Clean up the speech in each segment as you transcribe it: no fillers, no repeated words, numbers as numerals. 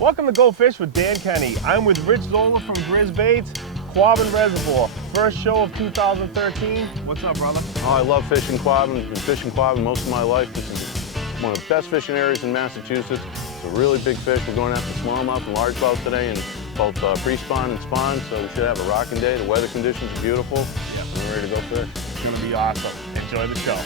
Welcome to Go Fish with Dan Kenney. I'm with Rich Zola from Grizz Baits, Quabbin Reservoir. First show of 2013. What's up, brother? Oh, I love fishing Quabbin. Been fishing Quabbin most of my life. This is one of the best fishing areas in Massachusetts. It's a really big fish. We're going after smallmouth and largemouth today, and both pre-spawn and spawn, so we should have a rocking day. The weather conditions are beautiful. Yep. We're ready to go fish. It's gonna be awesome. Enjoy the show.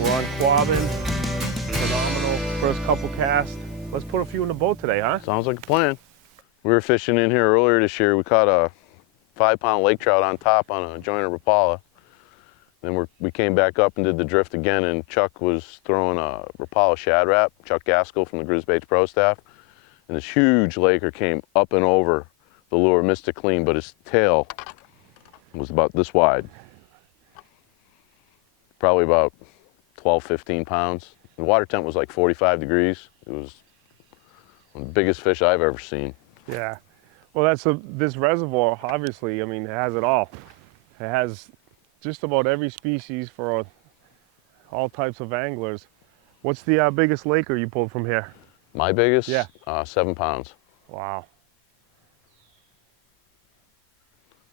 We're on Quabbin, phenomenal first couple casts. Let's put a few in the boat today, huh? Sounds like a plan. We were fishing in here earlier this year. We caught a 5-pound lake trout on top on a jointed Rapala. Then we came back up and did the drift again, and Chuck was throwing a Rapala shad wrap, Chuck Gaskell from the Grizz Baits Pro staff. And this huge laker came up and over the lure, missed it clean, but his tail was about this wide. Probably about 12, 15 pounds. The water temp was like 45 degrees. It was one of the biggest fish I've ever seen. Yeah. Well, this reservoir, obviously, I mean, it has it all. It has just about every species for all types of anglers. What's the biggest laker you pulled from here? My biggest? Yeah. 7 pounds. Wow.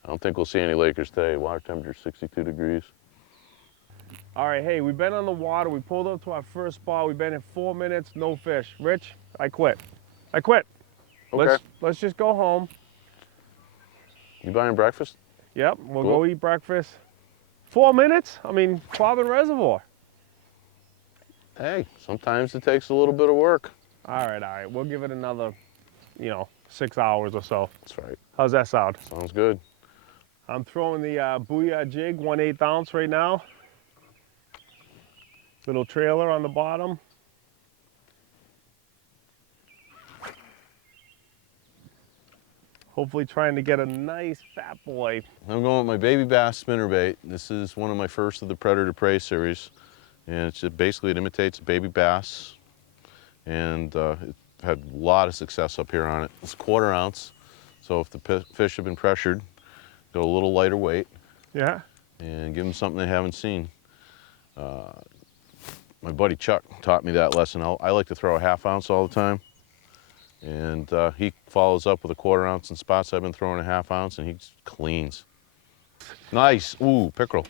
I don't think we'll see any lakers today. Water temperature 62 degrees. All right, hey, we've been on the water. We pulled up to our first spot. We've been in 4 minutes, no fish. Rich, I quit. I quit. Okay. Let's just go home. You buying breakfast? Yep, we'll Cool. go eat breakfast. 4 minutes? I mean, Quabbin Reservoir. Hey, sometimes it takes a little bit of work. All right. We'll give it another, 6 hours or so. That's right. How's that sound? Sounds good. I'm throwing the Booyah jig, 1/8 ounce right now. Little trailer on the bottom. Hopefully trying to get a nice fat boy. I'm going with my baby bass spinnerbait. This is one of my first of the Predator Prey series. And basically it imitates a baby bass. And it had a lot of success up here on it. It's 1/4 ounce. So if the fish have been pressured, go a little lighter weight. Yeah. And give them something they haven't seen. My buddy Chuck taught me that lesson. I like to throw a 1/2 ounce all the time. And he follows up with a 1/4 ounce in spots. I've been throwing a 1/2 ounce, and he cleans. Nice. Ooh, pickerel.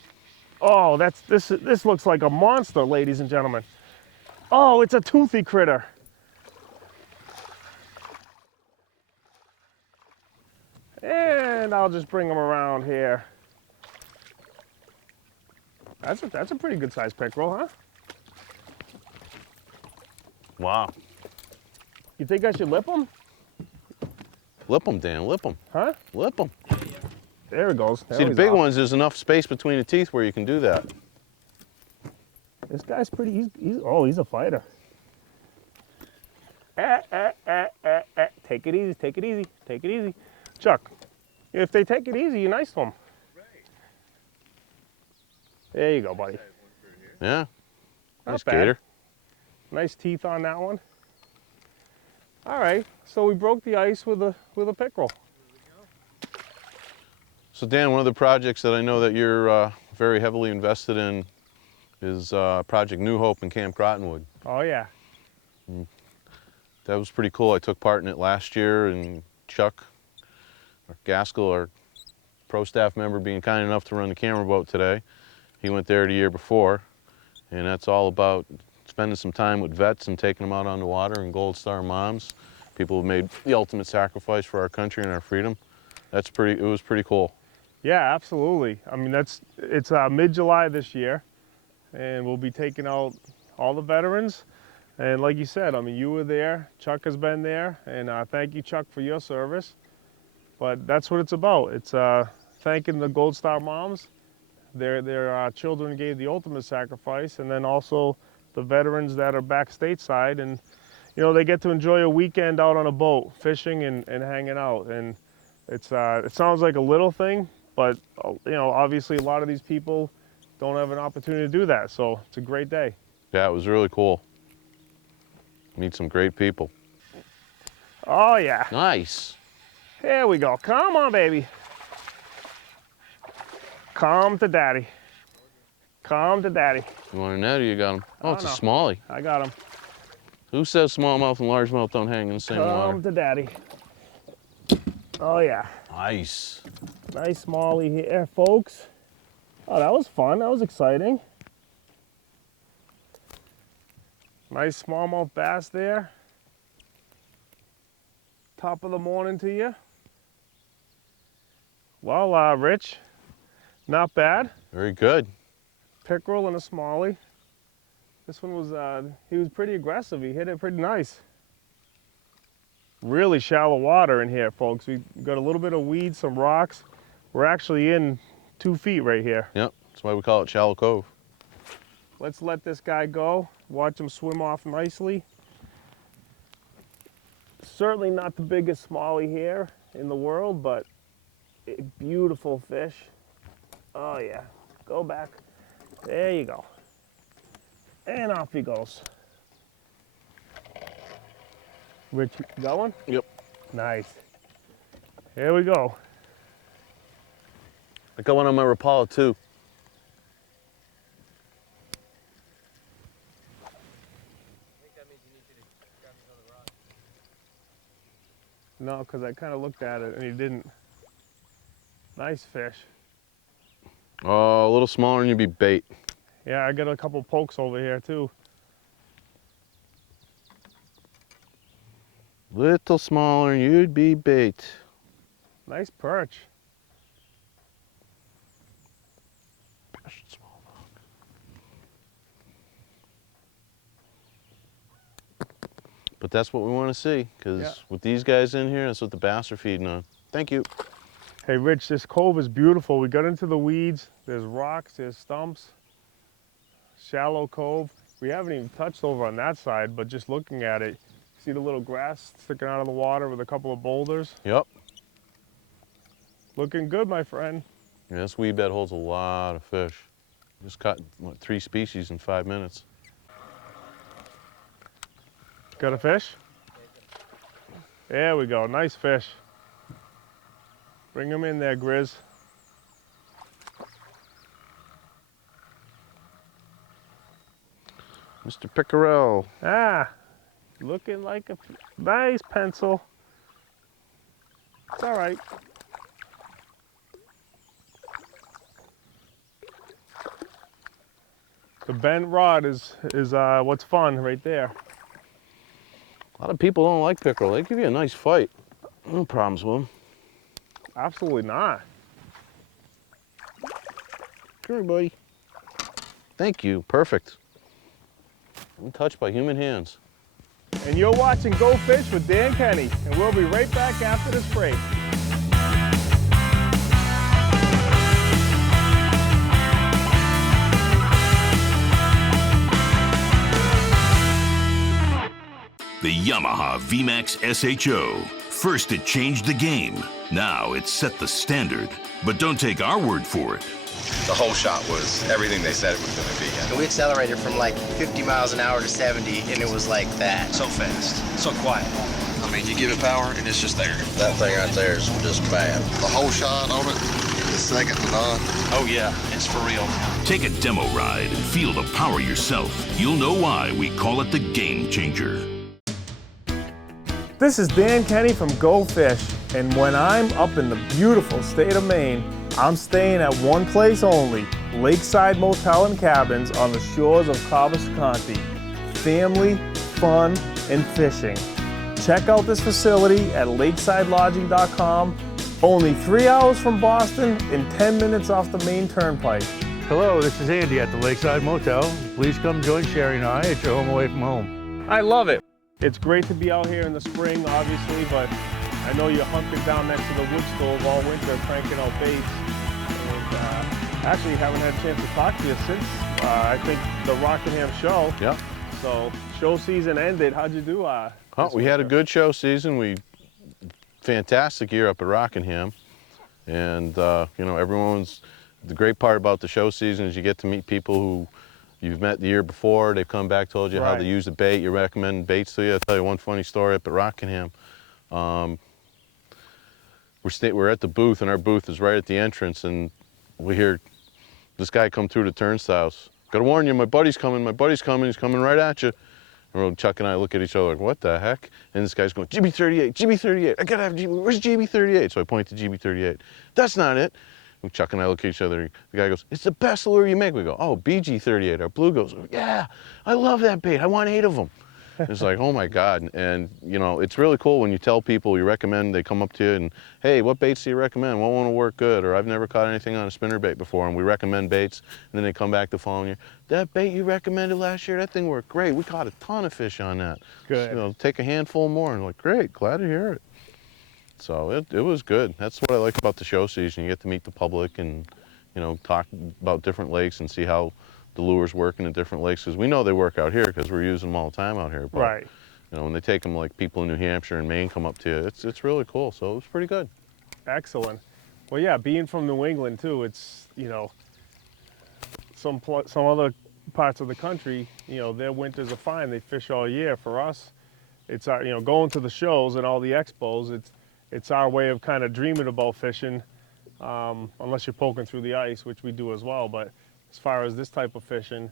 Oh, this looks like a monster, ladies and gentlemen. Oh, it's a toothy critter. And I'll just bring him around here. That's a pretty good sized pickerel, huh? Wow. You think I should lip him? Lip them, Dan, lip them. Huh? Lip them. There he goes. See, the big ones, there's enough space between the teeth where you can do that. This guy's pretty, he's a fighter. Take it easy, take it easy, take it easy. Chuck, if they take it easy, you're nice to them. There you go, buddy. Yeah. Not Nice bad. gator. Nice teeth on that one. All right, so we broke the ice with a pickerel. So Dan, one of the projects that I know that you're very heavily invested in is Project New Hope in Camp Crottonwood. Oh yeah. That was pretty cool. I took part in it last year, and Chuck Gaskell, our pro staff member, being kind enough to run the camera boat today. He went there the year before, and that's all about spending some time with vets and taking them out on the water and Gold Star moms. People have made the ultimate sacrifice for our country and our freedom. It was pretty cool. Yeah, absolutely. I mean, it's mid-July this year. and we'll be taking out all the veterans. And like you said, I mean, you were there, Chuck has been there, and thank you, Chuck, for your service. But that's what it's about. It's thanking the Gold Star moms. Their children gave the ultimate sacrifice, and then also the veterans that are back stateside, and you know, they get to enjoy a weekend out on a boat, fishing and hanging out. And it's it sounds like a little thing, but you know, obviously a lot of these people don't have an opportunity to do that, so it's a great day. Yeah, it was really cool. Meet some great people. Oh yeah. Nice. Here we go. Come on, baby. Come to daddy. Come to daddy. You want a net or you got him? Oh, it's a no. smallie. I got him. Who says smallmouth and largemouth don't hang in the same water? Come to daddy. Oh yeah. Nice. Nice smallie here, folks. Oh, that was fun. That was exciting. Nice smallmouth bass there. Top of the morning to you. Well, Rich, not bad. Very good. Pickerel and a smallie. This one was, he was pretty aggressive. He hit it pretty nice. Really shallow water in here, folks. We got a little bit of weeds, some rocks. We're actually in 2 feet right here. Yep, that's why we call it Shallow Cove. Let's let this guy go. Watch him swim off nicely. Certainly not the biggest smallie here in the world, but a beautiful fish. Oh yeah, go back. There you go. And off he goes. Rich, going? Yep. Nice. Here we go. I got one on my Rapala too. No, because I kind of looked at it and he didn't. Nice fish. Oh, a little smaller and you'd be bait. Yeah, I got a couple pokes over here too. Little smaller and you'd be bait. Nice perch. But that's what we want to see, because Yeah. with these guys in here, that's what the bass are feeding on. Thank you. Hey Rich, this cove is beautiful. We got into the weeds. There's rocks, there's stumps. Shallow cove. We haven't even touched over on that side, but just looking at it, see the little grass sticking out of the water with a couple of boulders? Yep. Looking good, my friend. Yeah, this weed bed holds a lot of fish. Just caught, what, 3 species in 5 minutes. Got a fish? There we go, nice fish. Bring him in there, Grizz. Mr. Pickerel. Ah, looking like a nice pencil. It's all right. The bent rod is what's fun right there. A lot of people don't like pickerel. They give you a nice fight. No problems with them. Absolutely not. Come here, buddy. Thank you. Perfect. Untouched by human hands. And you're watching Go Fish with Dan Kenney, and we'll be right back after this break. The Yamaha VMAX SHO. First it changed the game. Now it set the standard. But don't take our word for it. The whole shot was everything they said it was going to be. And we accelerated from like 50 miles an hour to 70, and it was like that. So fast, so quiet. I mean, you give it power, and it's just there. That thing right there is just bad. The whole shot on it is second to none. Oh yeah, it's for real. Take a demo ride and feel the power yourself. You'll know why we call it the game changer. This is Dan Kenney from Go Fish, and when I'm up in the beautiful state of Maine, I'm staying at one place only, Lakeside Motel and Cabins on the shores of Cobbs-County. Family, fun, and fishing. Check out this facility at lakesidelodging.com. Only 3 hours from Boston and 10 minutes off the Maine Turnpike. Hello, this is Andy at the Lakeside Motel. Please come join Sherry and I at your home away from home. I love it. It's great to be out here in the spring, obviously, but I know you're hunkered down next to the wood stove all winter cranking out baits. And actually haven't had a chance to talk to you since, I think, the Rockingham show. Yeah. So show season ended. How'd you do? We had a good show season. Fantastic year up at Rockingham. And, you know, the great part about the show season is you get to meet people who you've met the year before. They've come back, told you how to use the bait. You recommend baits to you. I'll tell you one funny story up at Rockingham. We're at the booth, and our booth is right at the entrance, and we hear this guy come through the turnstiles. Gotta warn you, my buddy's coming, he's coming right at you. And Chuck and I look at each other like, what the heck? And this guy's going, GB38, GB38, I gotta have GB, where's GB38? So I point to GB38. That's not it. And Chuck and I look at each other, the guy goes, it's the best lure you make. We go, oh, BG38, our blue goes, yeah, I love that bait, I want 8 of them. It's like, oh my God. And you know, it's really cool when you tell people, you recommend, they come up to you and, hey, what baits do you recommend? What one will work good? Or I've never caught anything on a spinner bait before, and we recommend baits, and then they come back the following year. That bait you recommended last year, that thing worked great. We caught a ton of fish on that. Good. So, you know, take a handful more, and like, great, glad to hear it. So it was good. That's what I like about the show season. You get to meet the public and, you know, talk about different lakes and see how the lures work in the different lakes, because we know they work out here because we're using them all the time out here. But, Right. you know, when they take them, like people in New Hampshire and Maine come up to you, it's really cool. So it was pretty good. Excellent. Well, yeah, being from New England too, it's, you know, some other parts of the country, you know, their winters are fine. They fish all year. For us, it's our, you know, going to the shows and all the expos. It's our way of kind of dreaming about fishing, unless you're poking through the ice, which we do as well. But as far as this type of fishing,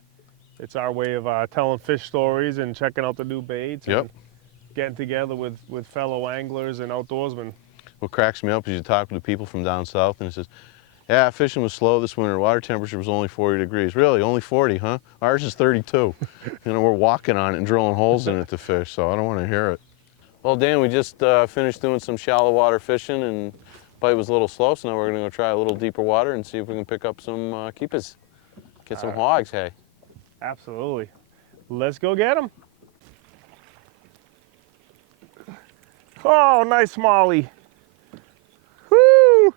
it's our way of telling fish stories and checking out the new baits. Yep. And getting together with fellow anglers and outdoorsmen. What cracks me up is you talk to people from down south and it says, yeah, fishing was slow this winter. Water temperature was only 40 degrees. Really, only 40, huh? Ours is 32. You know, we're walking on it and drilling holes in it to fish, so I don't want to hear it. Well, Dan, we just finished doing some shallow water fishing, and bite was a little slow, so now we're going to go try a little deeper water and see if we can pick up some keepers. Get some hogs, hey. Absolutely. Let's go get them. Oh, nice smallie. Woo!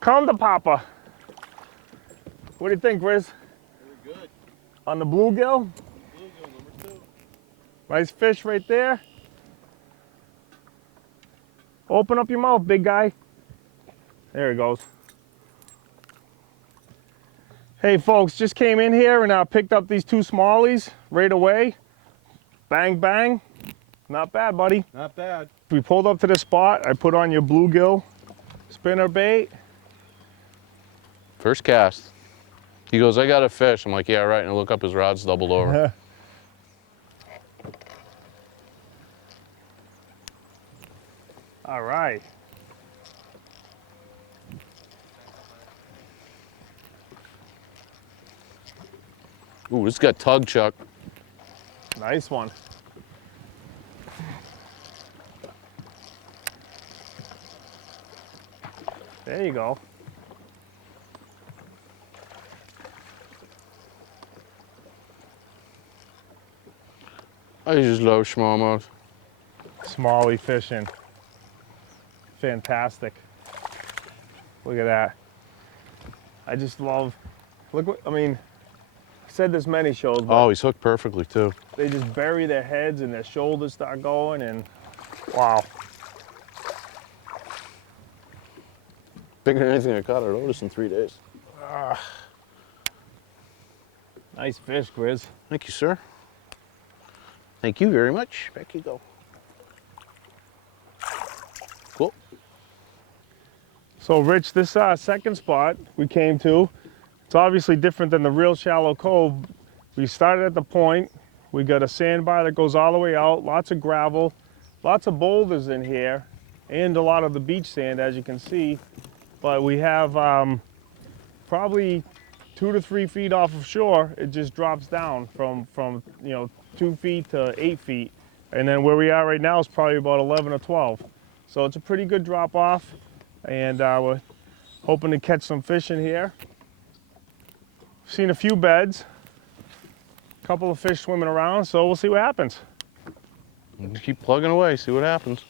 Come to Papa. What do you think, Grizz? Very good. On the bluegill? Bluegill number 2. Nice fish right there. Open up your mouth, big guy. There he goes. Hey folks, just came in here and picked up these 2 smallies right away. Bang, bang. Not bad, buddy. Not bad. We pulled up to the spot. I put on your bluegill spinner bait. First cast. He goes, I got a fish. I'm like, yeah, right. And I look up, his rod's doubled over. All right. Ooh, this got tug, Chuck. Nice one. There you go. I just love smallmouth. Smallie fishing. Fantastic. Look at that. I just love, look what, I mean, I said this many shows, but Oh, he's hooked perfectly too. they just bury their heads and their shoulders start going and wow. Bigger than anything I caught at Otis in 3 days. Nice fish, Grizz. Thank you, sir. Thank you very much. Back you go. Cool. So Rich, this second spot we came to, it's obviously different than the real shallow cove. We started at the point. We got a sandbar that goes all the way out, lots of gravel, lots of boulders in here, and a lot of the beach sand, as you can see. But we have probably 2 to 3 feet off of shore. It just drops down from 2 feet to 8 feet. And then where we are right now is probably about 11 or 12. So it's a pretty good drop off. And we're Hoping to catch some fish in here. Seen a few beds, a couple of fish swimming around, so we'll see what happens. Just keep plugging away, see what happens.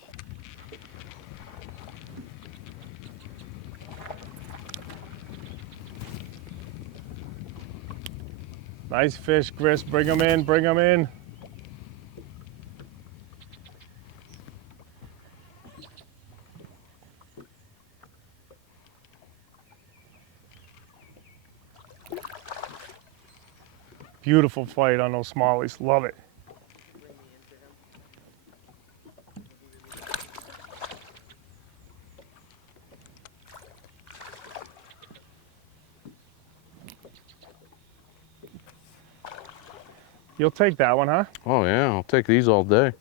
Nice fish, Grizz. Bring them in, bring them in. Beautiful fight on those smallies. Love it. You'll take that one, huh? Oh yeah, I'll take these all day.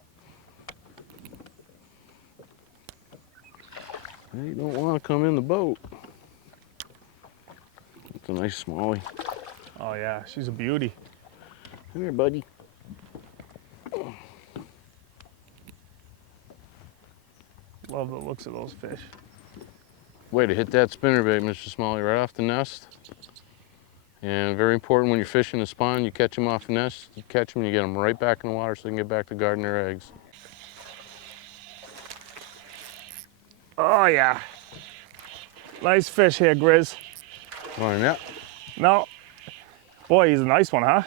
You don't want to come in the boat. It's a nice smallie. Oh yeah, she's a beauty. Come here, buddy. Love the looks of those fish. Way to hit that spinnerbait, Mr. Smalley, right off the nest. And very important when you're fishing a spawn, you catch them off the nest, you catch them, you get them right back in the water so they can get back to guarding their eggs. Oh yeah. Nice fish here, Grizz. Right, yeah. No. Boy, he's a nice one, huh?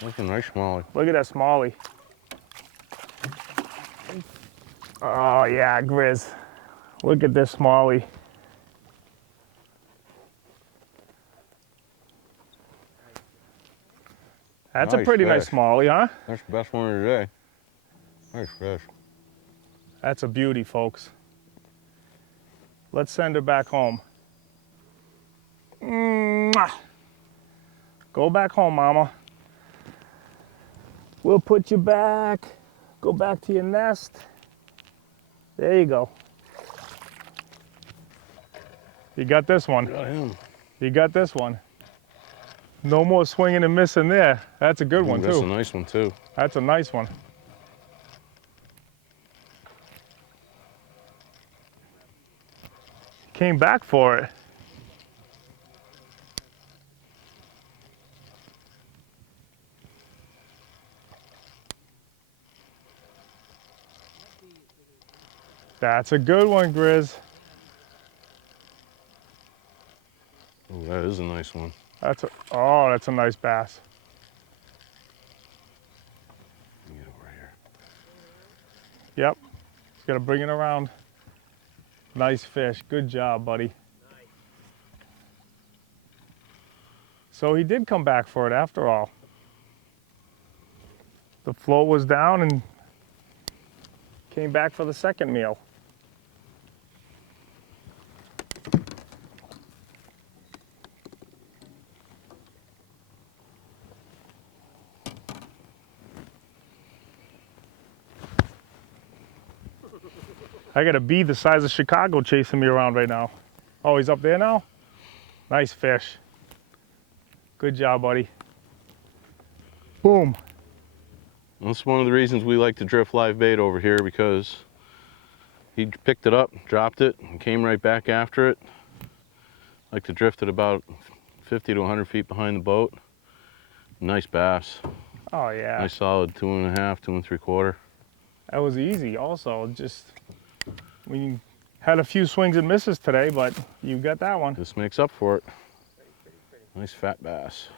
That's a nice smallie. Look at that smallie. Oh yeah, Grizz. Look at this smallie. That's a Nice pretty nice fish. smallie, huh? That's the best one of the day. Nice fish. That's a beauty, folks. Let's send her back home. Mwah. Go back home, Mama. We'll put you back. Go back to your nest. There you go. You got this one. Got him. You got this one. No more swinging and missing there. That's a good one, That's a too. nice one, too. That's a nice one. Came back for it. That's a good one, Grizz. Oh, that is a nice one. That's a nice bass. Let me get over here. Yep. Just gotta bring it around. Nice fish. Good job, buddy. Nice. So he did come back for it after all. The float was down and came back for the second meal. I got a bee the size of Chicago chasing me around right now. Oh, he's up there now? Nice fish. Good job, buddy. Boom. That's one of the reasons we like to drift live bait over here, because he picked it up, dropped it, and came right back after it. Like to drift it about 50 to 100 feet behind the boat. Nice bass. Oh yeah. Nice solid 2.5, 2 3/4. That was easy also. Just, we had a few swings and misses today, but you got that one. This makes up for it. Nice fat bass.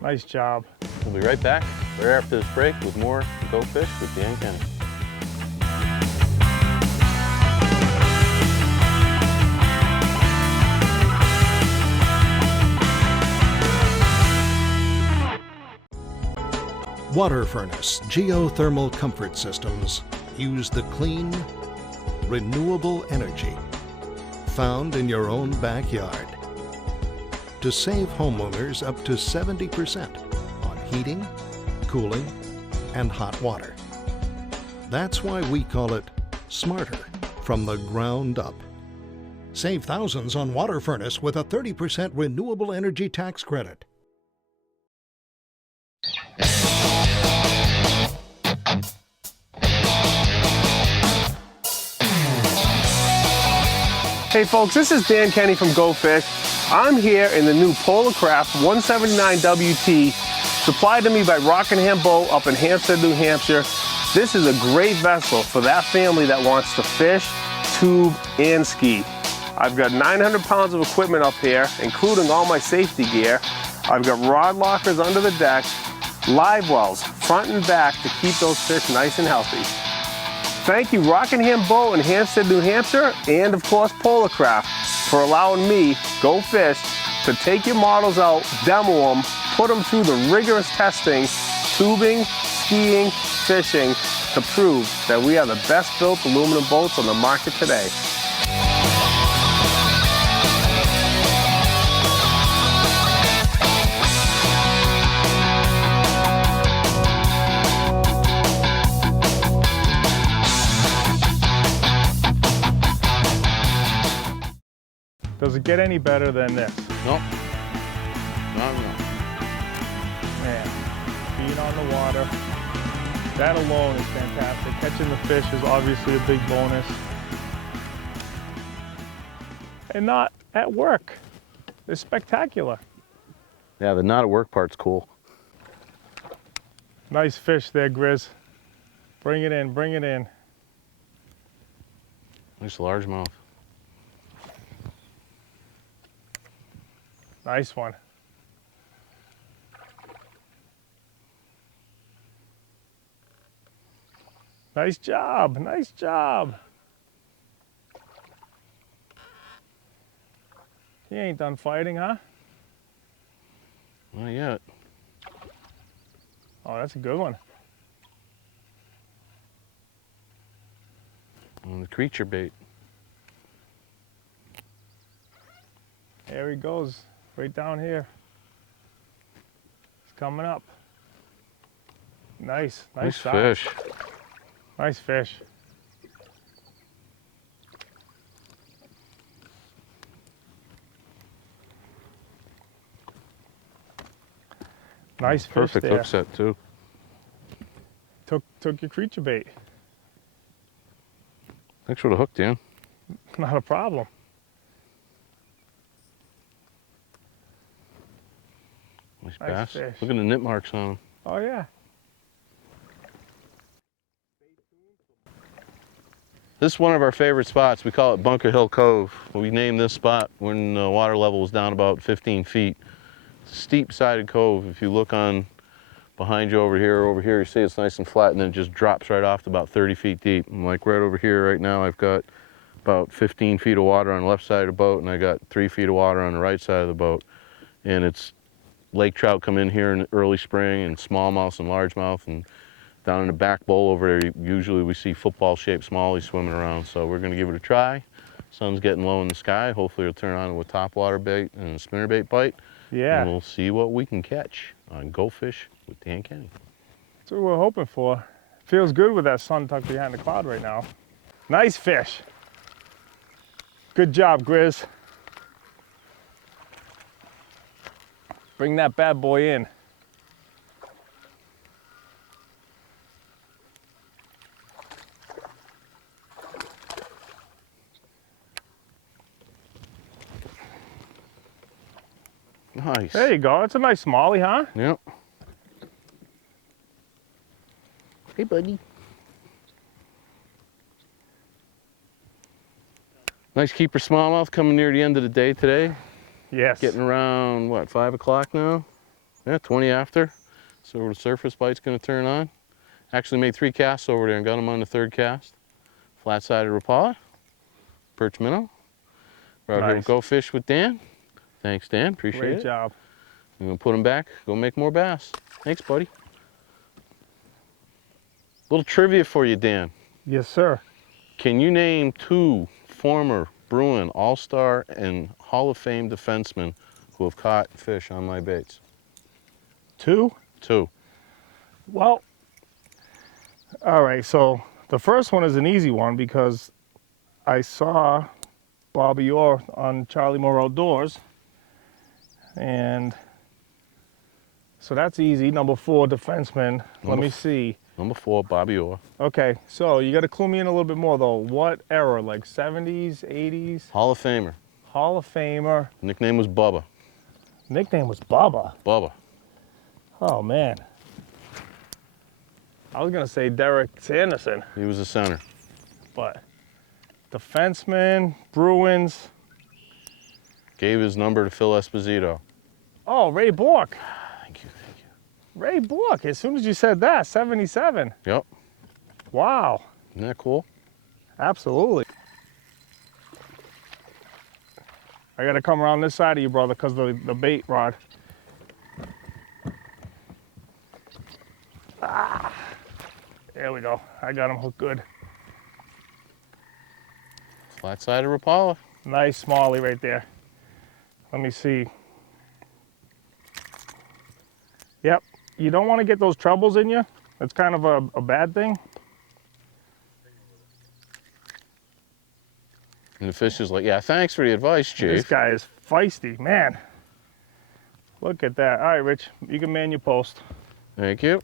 Nice job. We'll be right back right after this break with more Go Fish with Dan Kenney. Water furnace geothermal comfort systems use the clean, renewable energy found in your own backyard to save homeowners up to 70% on heating, cooling, and hot water. That's why we call it smarter from the ground up. Save thousands on water furnace with a 30% renewable energy tax credit. Hey folks, this is Dan Kenney from GoFish. I'm here in the new Polarcraft 179 WT, supplied to me by Rockingham Boat up in Hampstead, New Hampshire. This is a great vessel for that family that wants to fish, tube, and ski. I've got 900 pounds of equipment up here, including all my safety gear. I've got rod lockers under the deck, live wells front and back to keep those fish nice and healthy. Thank you Rockingham Boat in Hampstead, New Hampshire, and of course Polarcraft for allowing me, GoFish, to take your models out, demo them, put them through the rigorous testing, tubing, skiing, fishing, to prove that we are the best built aluminum boats on the market today. Does it get any better than this? Nope. No. Man, being on the water, that alone is fantastic. Catching the fish is obviously a big bonus. And not at work. It's spectacular. Yeah, the not at work part's cool. Nice fish there, Grizz. Bring it in, bring it in. Nice largemouth. Nice one. Nice job, nice job. He ain't done fighting, huh? Not yet. Oh, that's a good one. On the creature bait. There he goes, right down here. He's coming up. Nice Nice shot. fish. Nice fish. Nice fish Perfect there. hook set too. Took your creature bait. Thanks for the hook, Dan. Not a problem. Nice Nice bass. fish. Look at the nip marks on them. Oh yeah. This is one of our favorite spots. We call it Bunker Hill Cove. We named this spot when the water level was down about 15 feet. It's a steep-sided cove. If you look on behind you over here, you see it's nice and flat, and then it just drops right off to about 30 feet deep. And like right over here right now, I've got about 15 feet of water on the left side of the boat, and I got 3 feet of water on the right side of the boat. And it's lake trout come in here in the early spring, and smallmouth and largemouth, and down in the back bowl over there, usually we see football-shaped smallies swimming around. So we're gonna give it a try. Sun's getting low in the sky. Hopefully it'll turn on with topwater bait and a spinnerbait bite. Yeah. And we'll see what we can catch on Go Fish with Dan Kenney. That's what we're hoping for. Feels good with that sun tucked behind the cloud right now. Nice fish. Good job, Grizz. Bring that bad boy in. Nice. There you go. It's a nice smallie, huh? Yep. Hey, buddy. Nice keeper smallmouth coming near the end of the day today. Yes. Getting around, what, 5 o'clock now? Yeah, 20 after. So the surface bite's gonna turn on. Actually made 3 casts over there and got them on the 3rd cast. Flat-sided Rapala, perch minnow. We're out here to Go Fish with Dan. Thanks, Dan, appreciate it. Great job. I'm gonna put them back, go make more bass. Thanks, buddy. Little trivia for you, Dan. Yes, sir. Can you name 2 former Bruin All-Star and Hall of Fame defensemen who have caught fish on my baits? 2? 2. Well, all right, so the first one is an easy one because I saw Bobby Orr on Charlie Moore Outdoors, and So that's easy. Number 4, defenseman. Let me see. Number 4, Bobby Orr. Okay, so you got to clue me in a little bit more though. What era? Like 70s, 80s? Hall of Famer. Hall of Famer. Nickname was Bubba. Nickname was Bubba. Bubba. Oh man. I was gonna say Derek Sanderson, He was a center. but defenseman, Bruins. Gave his number to Phil Esposito. Oh, Ray Bork. Thank you, thank you. Ray Bork. As soon as you said that, 77. Yep. Wow. Isn't that cool? Absolutely. I gotta come around this side of you, brother, because the bait rod. Ah, there we go. I got him hooked good. Flat-sided Rapala. Nice smallie right there. Let me see. Yep. You don't want to get those trebles in you. That's kind of a bad thing. And the fish is like, yeah, thanks for the advice, Chief. This guy is feisty, man. Look at that. All right, Rich, you can man your post. Thank you.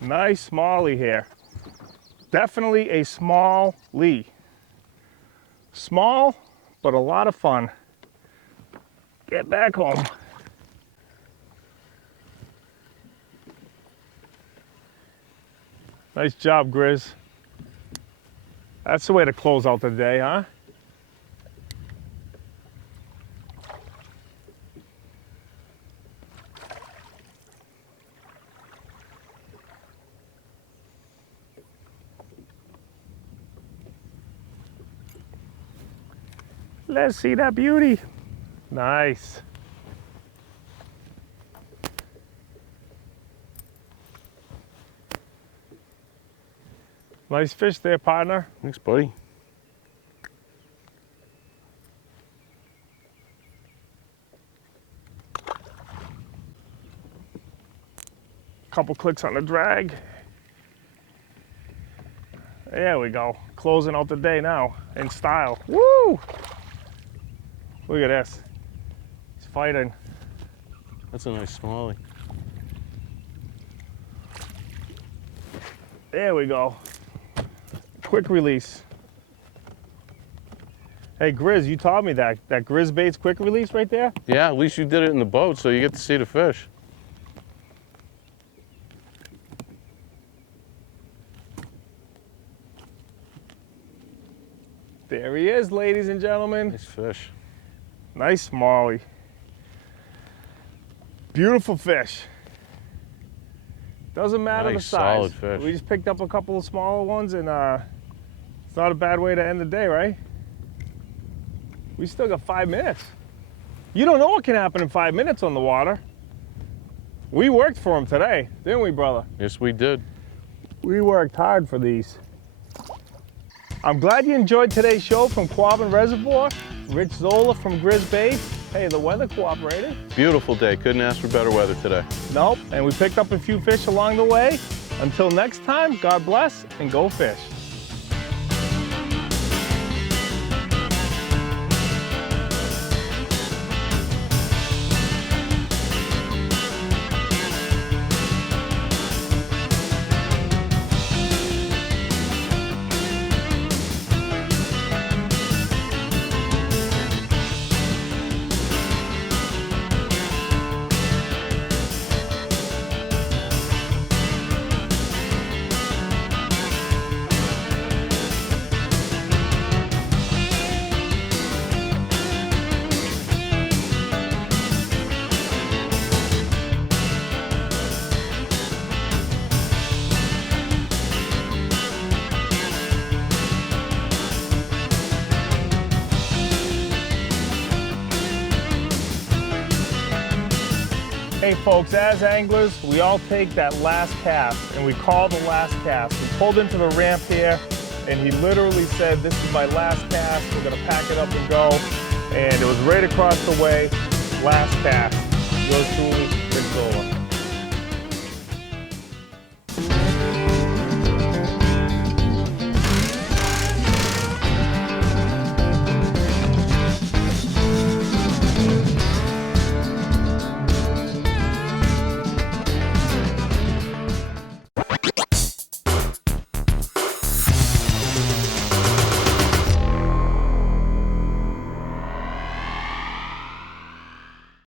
Nice smallie here. Definitely a small lee. Small, but a lot of fun. Get back home. Nice job, Grizz. That's the way to close out the day, huh? Let's see that beauty. Nice. Nice fish there, partner. Thanks, buddy. Couple clicks on the drag. There we go. Closing out the day now in style. Woo! Look at this. He's fighting. That's a nice smallie. There we go. Quick release. Hey, Grizz, you taught me that Grizz bait's quick release right there? Yeah, at least you did it in the boat so you get to see the fish. There he is, ladies and gentlemen. Nice fish. Nice smallie. Beautiful fish. Doesn't matter Nice, the size. solid fish. We just picked up a couple of smaller ones, and it's not a bad way to end the day, right? We still got 5 minutes. You don't know what can happen in 5 minutes on the water. We worked for them today, didn't we, brother? Yes, we did. We worked hard for these. I'm glad you enjoyed today's show from Quabbin Reservoir. Rich Zola from Grizz Bait. Hey, the weather cooperated. Beautiful day. Couldn't ask for better weather today. Nope, and we picked up a few fish along the way. Until next time, God bless and go fish. Hey folks, as anglers, we all take that last cast and we call the last cast. We pulled into the ramp here and he literally said, this is my last cast, we're gonna pack it up and go. And it was right across the way, last cast. Yours truly, Rich Zola.